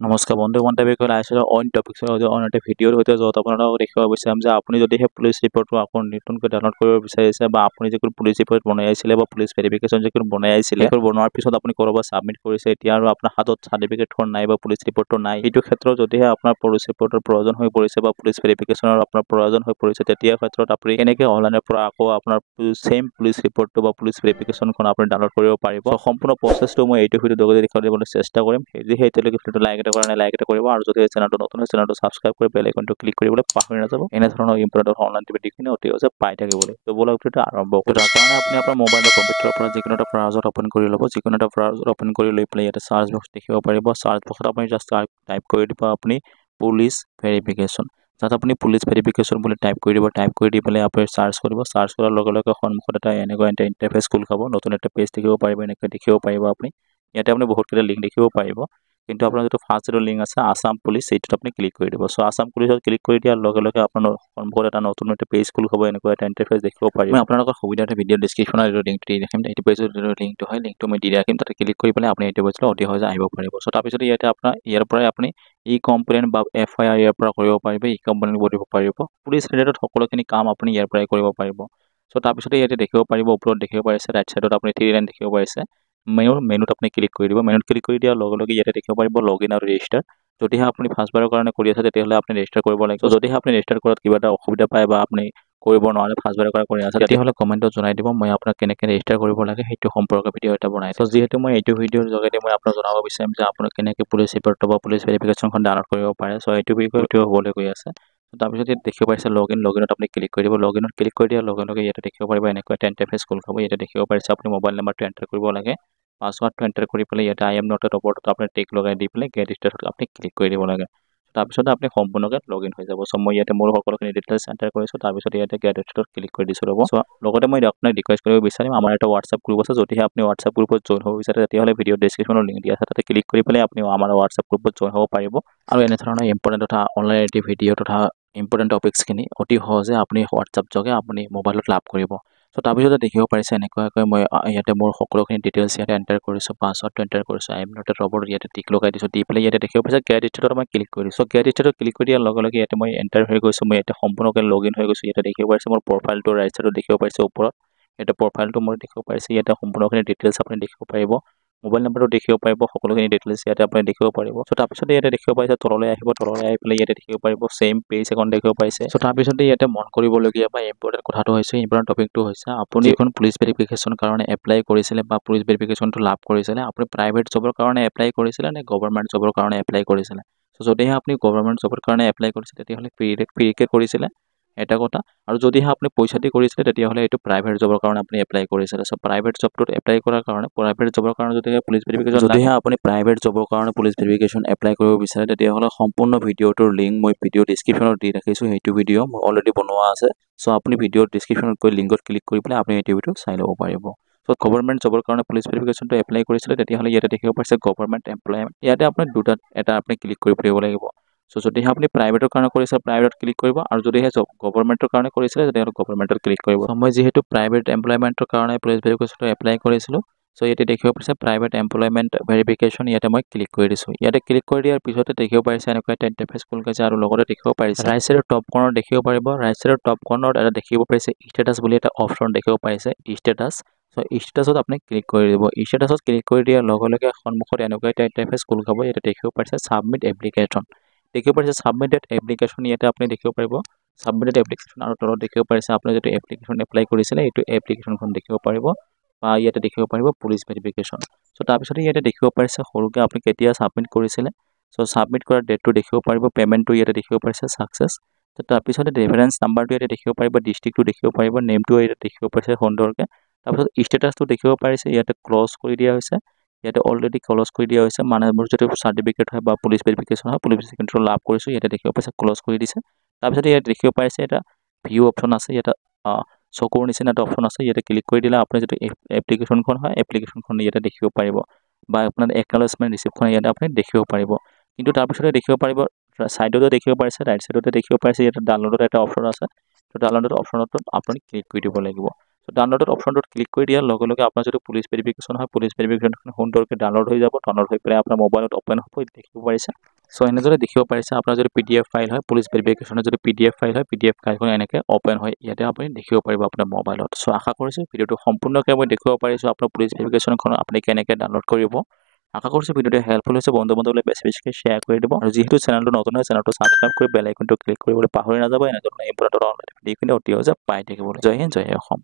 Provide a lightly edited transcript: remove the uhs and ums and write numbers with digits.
নমস্কাৰ বন্ধু বান্ধৱী সকল আহিছিলোঁ অইন টপিক্সৰ সৈতে অইন এটা ভিডিঅ'ৰ সৈতে য'ত আপোনালোকক দেখিব বিচাৰিম যে আপুনি যদি সেই পুলিচ ৰিপৰ্টটো আকৌ নতুনকৈ ডাউনলোড কৰিব বিচাৰিছে বা আপুনি যিকোনো পুলিচ ৰিপৰ্ট বনাই আছিলে বা পুলিচ ভেৰিফিকেশ্যন যিকোনো বনাই আছিলে সেইবোৰ বনোৱাৰ পিছত আপুনি ক'ৰবাত ছাবমিট কৰিছে এতিয়া আৰু আপোনাৰ হাতত চাৰ্টিফিকেটখন নাই বা পুলিচ ৰিপৰ্টটো নাই এইটো ক্ষেত্ৰত যদিহে আপোনাৰ পুলিচ ৰিপৰ্টৰ প্ৰয়োজন হৈ পৰিছে বা পুলিচ ভেৰিফিকেশ্যনৰ আপোনাৰ প্ৰয়োজন হৈ পৰিছে তেতিয়া ক্ষেত্ৰত আপুনি কেনেকৈ অনলাইনৰ পৰা আকৌ আপোনাৰ ছেইম পুলিচ ৰিপৰ্টটো বা পুলিচ ভেৰিফিকেশ্যনখন আপুনি ডাউনলোড কৰিব পাৰিব সম্পূৰ্ণ প্ৰচেছটো মই এইটো ভিডিঅ'ৰ যোগেদি দেখুৱাই দিবলৈ চেষ্টা কৰিম যদিহে এতিয়ালৈকে ভিডিঅ'টো লাইক এটা কৰা নাই লাইক এটা কৰিব আৰু যদি চেনেলটো নতুন হয় চেনেলটো ছাবস্ক্ৰাইব কৰি বেল আইকনটো ক্লিক কৰিবলৈ পাহৰি নাযাব এনেধৰণৰ ইম্পৰ্টেণ্ট অনলাইন টিভিখিনি অতি সহজে পাই থাকিবলৈ তো ব'লক ভিডিঅ'টো আৰম্ভ কৰোঁ তাৰ কাৰণে আপুনি আপোনাৰ মোবাইল বা কম্পিউটাৰৰ পৰা যিকোনো এটা ব্ৰাউজাৰ ওপেন কৰি ল'ব যিকোনো এটা ব্ৰাউজাৰ ওপেন কৰি লৈ পেলাই ইয়াতে চাৰ্চ বক্স দেখিব পাৰিব চাৰ্চ বক্সত আপুনি জাষ্ট টাইপ কৰি দিব আপুনি পুলিচ ভেৰিফিকেশ্যন তাত আপুনি পুলিচ ভেৰিফিকেশ্যন বুলি টাইপ কৰি দিব টাইপ কৰি দি পেলাই আপুনি চাৰ্চ কৰিব চাৰ্চ কৰাৰ লগে লগে সন্মুখত এটা এনেকুৱা এটা ইণ্টাৰফেচ খোল খাব নতুন এটা পেজ দেখিব পাৰিব এনেকৈ দেখিব পাৰিব আপুনি ইয়াতে আপুনি বহুতকেইটা লিংক দেখিব পাৰিব কিন্তু আপোনাৰ যিটো ফাৰ্ষ্ট যিটো লিংক আছে আসাম পুলিচ সেইটোত আপুনি ক্লিক কৰি দিব চ' আসাম পুলিচত ক্লিক কৰি দিয়াৰ লগে লগে আপোনাৰ সন্মুখত এটা নতুন এটা পেজ খোল খাব এনেকুৱা এটা ইণ্টাৰফেচ দেখিব পাৰিব মই আপোনালোকৰ সুবিধাৰ্থে ভিডিঅ' ডিছক্ৰিপশ্যনত এইটো লিংকটো দি ৰাখিম এইটো পেজৰ যিটো লিংকটো হয় লিংকটো মই দি ৰাখিম তাতে ক্লিক কৰি পেলাই আপুনি এইটো পেজলৈ অতি সহজে আহিব পাৰিব চ' তাৰপিছত ইয়াতে আপোনাৰ ইয়াৰ পৰাই আপুনি ই কমপ্লেইন বা FIR ইয়াৰ পৰা কৰিব পাৰিব ই কমপ্লেইন কৰিব পাৰিব পুলিচ ৰিলেটেড সকলোখিনি কাম আপুনি ইয়াৰ পৰাই কৰিব পাৰিব চ' তাৰপিছতে ইয়াতে দেখিব পাৰিব ওপৰত দেখিব পাৰিছে ৰাইট চাইডত আপুনি 3 লাইন দেখিব পাৰিছে মেনুত আপুনি ক্লিক কৰি দিব মেনুত ক্লিক কৰি দিয়াৰ লগে লগে ইয়াতে দেখিব পাৰিব লগ ইন আৰু ৰেজিষ্টাৰ যদিহে আপুনি ফাৰ্ষ্টবাৰৰ কাৰণে কৰি আছে তেতিয়াহ'লে আপুনি ৰেজিষ্টাৰ কৰিব লাগিব যদিহে আপুনি ৰেজিষ্টাৰ কৰাত কিবা এটা অসুবিধা পায় বা আপুনি কৰিব নোৱাৰে ফাৰ্ষ্টবাৰৰ কাৰণে কৰি আছে তেতিয়াহ'লে কমেণ্টত জনাই দিব মই আপোনাক কেনেকৈ ৰেজিষ্টাৰ কৰিব লাগে সেইটো সম্পৰ্কে ভিডিঅ' এটা বনাই চ' যিহেতু মই এইটো ভিডিঅ'ৰ যোগেদি মই আপোনাক জনাব বিচাৰিম যে আপোনাক কেনেকৈ পুলিচ ৰিপৰ্টটো বা পুলিচ ভেৰিফিকেশ্যনখন ডাউনলোড কৰিব পাৰে চ' এইটো বিষয়ে ভিডিঅ' হ'বলৈ গৈ আছে তাৰপিছত ইয়াত দেখিব পাৰিছে লগ ইনত আপুনি ক্লিক কৰি দিব লগ ইনত ক্লিক কৰি দিয়াৰ লগে লগে ইয়াতে দেখিব পাৰিব এনেকুৱা এটা ইণ্টাৰফেচ খোল খাব ইয়াতে দেখিব পাৰিছে আপুনি মোবাইল নাম্বাৰটো এণ্টাৰ কৰিব লাগে পাছৱাৰ্ডটো এণ্টাৰ কৰি পেলাই ইয়াতে আই এম নট এট ওপৰত আপুনি টিক লগাই দি পেলাই গেট ষ্টাৰ্টত আপুনি ক্লিক কৰি দিব লাগে তাৰপিছত আপুনি সম্পূৰ্ণকৈ লগ ইন হৈ যাব চ' মই ইয়াতে মোৰ সকলোখিনি ডিটেইলছ এণ্টাৰ কৰিছোঁ তাৰপিছত ইয়াতে গেট ষ্টাৰ্টত ক্লিক কৰি দিছোঁ ৰ'ব চ' লগতে মই আপোনাক ৰিকুৱেষ্ট কৰিব বিচাৰিম আমাৰ এটা হোৱাটছআপ গ্ৰুপ আছে যদিহে আপুনি হোৱাটছআপ গ্ৰুপত জইন হ'ব বিচাৰে তেতিয়াহ'লে ভিডিঅ' ডেছক্ৰিপশ্যনৰ লিংক দিয়া আছে তাতে ক্লিক কৰি পেলাই আপুনি আমাৰ হোৱাটছআপ গ্ৰুপত জইন হ'ব পাৰিব আৰু এনেধৰণৰ ইম্পৰ্টেণ্ট তথা অনলাইন ভিডিঅ' তথা ইম্পৰ্টেণ্ট টপিকছখিনি অতি সহজে আপুনি হোৱাটছআপ যোগে আপুনি মোবাইলত লাভ কৰিব চ' তাৰপিছতে দেখিব পাৰিছে এনেকুৱাকৈ মই ইয়াতে মোৰ সকলোখিনি ডিটেইলছ ইয়াতে এণ্টাৰ কৰিছোঁ পাছৱাৰ্ডটো এণ্টাৰ কৰিছোঁ I am not at robot ইয়াতে টিক লগাই দিছোঁ দি পেলাই ইয়াতে দেখিব পাৰিছে গেট ষ্টাৰ্টত মই ক্লিক কৰিছোঁ চ' গেট ষ্টাৰ্টত ক্লিক কৰি দিয়াৰ লগে লগে ইয়াতে মই এণ্টাৰ হৈ গৈছোঁ মই ইয়াতে সম্পূৰ্ণকৈ লগ ইন হৈ গৈছোঁ ইয়াতে দেখিব পাৰিছে মোৰ প্ৰফাইলটো ৰাইট চাইডত দেখিব পাৰিছে ওপৰত ইয়াতে প্ৰফাইলটো মই দেখিব পাৰিছে ইয়াতে সম্পূৰ্ণখিনি ডিটেইলছ আপুনি দেখিব পাৰিব মোবাইল নম্বৰটো দেখিব পাৰিব সকলোখিনি ডিটেইলছ ইয়াতে আপুনি দেখিব পাৰিব চ' তাৰপিছতে ইয়াতে দেখিব পাৰিছে তললৈ আহিব তললৈ আহি পেলাই ইয়াতে দেখিব পাৰিব ছেইম পেজ এখন দেখিব পাৰিছে চ' তাৰপিছতে ইয়াতে মন কৰিবলগীয়া বা ইম্পৰ্টেণ্ট কথাটো হৈছে ইম্পৰ্টেণ্ট টপিকটো হৈছে আপুনি যিখন পুলিচ ভেৰিফিকেশ্যন কাৰণে এপ্লাই কৰিছিলে বা পুলিচ ভেৰিফিকেশ্যনটো লাভ কৰিছিলে আপুনি প্ৰাইভেট জবৰ কাৰণে এপ্লাই কৰিছিলে নে গভৰ্ণমেণ্ট জবৰ কাৰণে এপ্লাই কৰিছিলে চ' যদিহে আপুনি গভৰ্ণমেণ্ট জবৰ কাৰণে এপ্লাই কৰিছিলে তেতিয়াহ'লে ফ্ৰীকৈ কৰিছিলে এটা কথা আৰু যদিহে আপুনি পইচা দি কৰিছিলে তেতিয়াহ'লে এইটো প্ৰাইভেট জবৰ কাৰণে আপুনি এপ্লাই কৰিছিলে চ' প্ৰাইভেট জবটোত এপ্লাই কৰাৰ কাৰণে প্ৰাইভেট জবৰ কাৰণে যদিহে পুলিচ ভেৰিফিকেশ্যন যদিহে আপুনি প্ৰাইভেট জবৰ কাৰণে পুলিচ ভেৰিফিকেশ্যন এপ্লাই কৰিব বিচাৰে তেতিয়াহ'লে সম্পূৰ্ণ ভিডিঅ'টোৰ লিংক মই ভিডিঅ' ডিছক্ৰিপশ্যনত দি ৰাখিছোঁ সেইটো ভিডিঅ' মোৰ অলৰেডি বনোৱা আছে চ' আপুনি ভিডিঅ' ডিছক্ৰিপশ্যনত গৈ লিংকত ক্লিক কৰি পেলাই আপুনি এইটো ভিডিঅ' চাই ল'ব পাৰিব চ' গভৰ্ণমেণ্ট জবৰ কাৰণে পুলিচ ভেৰিফিকেশ্যনটো এপ্লাই কৰিছিলে তেতিয়াহ'লে ইয়াতে দেখিব পাৰিছে গভৰ্ণমেণ্ট এমপ্লয়মেণ্ট ইয়াতে আপুনি দুটাত এটা আপুনি ক্লিক কৰি দিব লাগিব চ' যদিহে আপুনি প্ৰাইভেটৰ কাৰণে কৰিছে প্ৰাইভেটত ক্লিক কৰিব আৰু যদিহে গভৰ্ণমেণ্টৰ কাৰণে কৰিছিলে তেতিয়াহ'লে গভৰ্ণমেণ্টত ক্লিক কৰিব মই যিহেতু প্ৰাইভেট এমপ্লয়মেণ্টৰ কাৰণে পুলিচ ভেৰিফিকেশ্যনটো এপ্লাই কৰিছিলোঁ চ' ইয়াতে দেখিব পাৰিছে প্ৰাইভেট এমপ্লয়মেণ্ট ভেৰিফিকেশ্যন ইয়াতে মই ক্লিক কৰি দিছোঁ ইয়াতে ক্লিক কৰি দিয়াৰ পিছতে দেখিব পাৰিছে এনেকুৱা এটা ইণ্টাৰফেচ খোল খাইছে আৰু লগতে দেখিব পাৰিছে ৰাইট চাইডৰ টপ কৰ্ণৰ দেখিব পাৰিব ৰাইট চাইডৰ টপ কৰ্ণৰত এটা দেখিব পাৰিছে ষ্টেটাছ বুলি এটা অপশ্যন দেখিব পাৰিছে ষ্টেটাছ চ' ষ্টেটাছত আপুনি ক্লিক কৰি দিব ষ্টেটাছত ক্লিক কৰি দিয়াৰ লগে লগে সন্মুখত এনেকুৱা এটা ইণ্টাৰফেচ খোল খাব ইয়াতে দেখিব পাৰিছে ছাবমিট এপ্লিকেশ্যন দেখিব পাৰিছে ছাবমিটেড এপ্লিকেশ্যন ইয়াতে আপুনি দেখিব পাৰিব ছাবমিটেড এপ্লিকেশ্যন আৰু তলত দেখিব পাৰিছে আপুনি যিটো এপ্লিকেশ্যন এপ্লাই কৰিছিলে এইটো এপ্লিকেশ্যনখন দেখিব পাৰিব বা ইয়াতে দেখিব পাৰিব পুলিচ ভেৰিফিকেশ্যন চ' তাৰপিছতে ইয়াতে দেখিব পাৰিছে সৰুকৈ আপুনি কেতিয়া ছাবমিট কৰিছিলে চ' ছাবমিট কৰাৰ ডেটটো দেখিব পাৰিব পে'মেণ্টটো ইয়াতে দেখিব পাৰিছে ছাকচেছ ত' তাৰপিছতে ৰেফাৰেঞ্চ নাম্বাৰটো ইয়াতে দেখিব পাৰিব ডিষ্ট্ৰিক্টটো দেখিব পাৰিব নেমটো ইয়াতে দেখিব পাৰিছে সুন্দৰকৈ তাৰপিছত ষ্টেটাছটো দেখিব পাৰিছে ইয়াতে ক্লজ কৰি দিয়া হৈছে ইয়াতে অলৰেডি ক্লজ কৰি দিয়া হৈছে মানে মোৰ যদি চাৰ্টিফিকেট হয় বা পুলিচ ভেৰিফিকেশ্যন হয় পুলিচ ভেৰিফিকেশ্যনটো লাভ কৰিছোঁ ইয়াতে দেখিব পাৰিছে ক্লজ কৰি দিছে তাৰপিছতে ইয়াত দেখিব পাৰিছে এটা ভিউ অপশ্যন আছে ইয়াতে চকুৰ নিচিনা এটা অপশ্যন আছে ইয়াতে ক্লিক কৰি দিলে আপুনি যদি এপ্লিকেশ্যনখন হয় এপ্লিকেশ্যনখন ইয়াতে দেখিব পাৰিব বা আপোনাৰ একনলেজমেণ্ট ৰিচিপ্টখন ইয়াতে আপুনি দেখিব পাৰিব কিন্তু তাৰপিছতে দেখিব পাৰিব ছাইডতে দেখিব পাৰিছে ৰাইট ছাইডতে দেখিব পাৰিছে ইয়াতে ডাউনলোডত এটা অপশ্যন আছে ত' ডাউনলোডৰ অপশ্যনত আপুনি ক্লিক কৰি দিব লাগিব সো ডাউনলোডৰ অপশ্যনটোত ক্লিক কৰি দিয়াৰ লগে লগে আপোনাৰ যদি পুলিচ ভেৰিফিকেশ্যন হয় পুলিচ ভেৰিফিকেশ্যনখন সুন্দৰকৈ ডাউনলোড হৈ যাব ডাউনলোড হৈ পেলাই আপোনাৰ মোবাইলত অ'পেন হ'ব দেখিব পাৰিছে সো এনেদৰে দেখিব পাৰিছে আপোনাৰ যদি PDF ফাইল হয় পুলিচ ভেৰিফিকেশ্যনৰ যদি PDF ফাইল হয় PDF ফাইলখন এনেকৈ অ'পেন হয় ইয়াতে আপুনি দেখিব পাৰিব আপোনাৰ মোবাইলত সো আশা কৰিছোঁ ভিডিঅ'টো সম্পূৰ্ণকৈ মই দেখুৱাব পাৰিছোঁ আপোনাৰ পুলিচ ভেৰিফিকেশ্যনখন আপুনি কেনেকৈ ডাউনলোড কৰিব আশা কৰিছোঁ ভিডিঅ'টো হেল্পফুল হৈছে বন্ধু বান্ধৱলৈ বেছি বেছিকৈ শ্বেয়াৰ কৰি দিব আৰু যিহেতু চেনেলটো নতুন হয় চেনেলটো ছাবস্ক্ৰাইব কৰি বেল আইকনটো ক্লিক কৰিবলৈ পাহৰি নাযাব এনেধৰণৰ ইম্পৰ্টেণ্ট অনলাইন ভিডিঅ'খিনি অতি সহজে পাই থাকিবলৈ জয় হিন্দ জয় অসম